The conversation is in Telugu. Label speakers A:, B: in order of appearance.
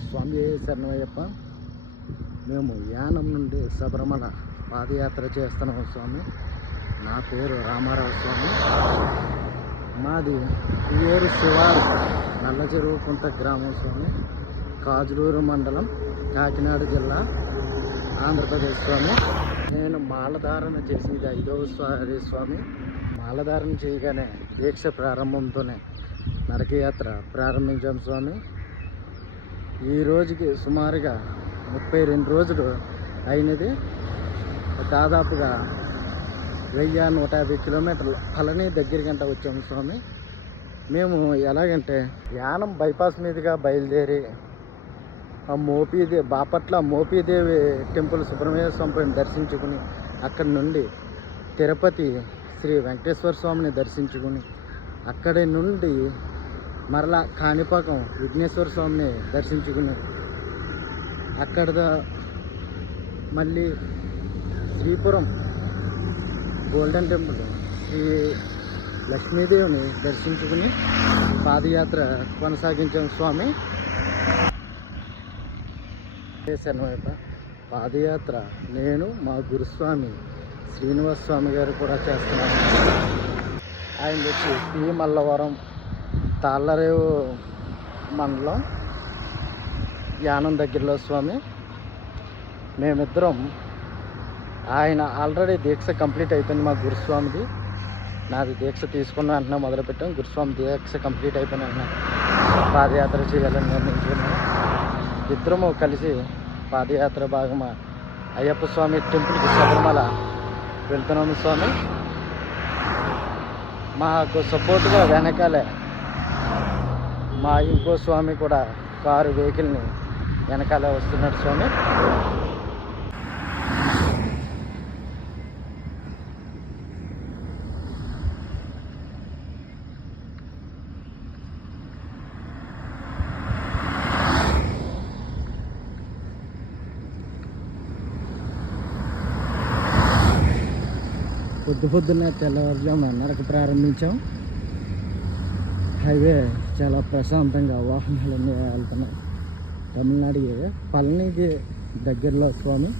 A: స్వామి శరణయ్యప్ప మేము యానం నుండి శబరిమల పాదయాత్ర చేస్తున్నాం స్వామి. నా పేరు రామారావు స్వామి. మాది పియేరు శివారు నల్ల చెరువు గ్రామం స్వామి. కాజులూరు మండలం కాకినాడ జిల్లా ఆంధ్రప్రదేశ్ స్వామి. నేను మాలధారణ చేసింది ఐదవసారి స్వామి. మాలధారణ చేయగానే దీక్ష ప్రారంభంతోనే నరకయాత్ర ప్రారంభించాం స్వామి. ఈ రోజుకి సుమారుగా ముప్పై రెండు రోజులు అయినది. దాదాపుగా వెయ్యి నూట యాభై కిలోమీటర్లు పళని దగ్గర గంట వచ్చాము స్వామి. మేము ఎలాగంటే యానం బైపాస్ మీదుగా బయలుదేరి ఆ మోపీదే బాపట్ల మోపీదేవి టెంపుల్ సుబ్రహ్మణ్య స్వామిని దర్శించుకుని అక్కడి నుండి తిరుపతి శ్రీ వెంకటేశ్వర స్వామిని దర్శించుకుని అక్కడి నుండి మరలా కాణిపాకం విఘ్నేశ్వర స్వామిని దర్శించుకుని అక్కడ మళ్ళీ శ్రీపురం గోల్డెన్ టెంపుల్ శ్రీ లక్ష్మీదేవిని దర్శించుకుని పాదయాత్ర కొనసాగించాం స్వామి. శరణమయ్యప్ప పాదయాత్ర నేను మా గురుస్వామి శ్రీనివాస స్వామి గారు కూడా చేస్తున్నాను ఆయన వచ్చి పి మల్లవరం తాళ్ళరేవు మండలం యానం దగ్గరలో స్వామి. మేమిద్దరం ఆయన ఆల్రెడీ దీక్ష కంప్లీట్ అయిపోయింది మా గురుస్వామిది. నాది దీక్ష తీసుకున్న వెంటనే మొదలుపెట్టాం. గురుస్వామి దీక్ష కంప్లీట్ అయిపోయిన పాదయాత్ర చేయాలని నిర్ణయించుకున్నాం. ఇద్దరము కలిసి పాదయాత్ర భాగమా అయ్యప్ప స్వామి టెంపుల్కి శబరిమల వెళ్తున్నాము స్వామి. మాకు సపోర్ట్గా వెనకాలే మా ఇంకో స్వామి కూడా కారు వెహికల్ని వెనకాల వస్తున్నాడు స్వామి. పొద్దు పొద్దున్న తెల్లవారుజాము ఎన్నరకు ప్రారంభించాం. హైవే చాలా ప్రశాంతంగా వాహనాలన్నీ వెళ్తున్నాయి. తమిళనాడు పళనికి దగ్గరలో స్వామి.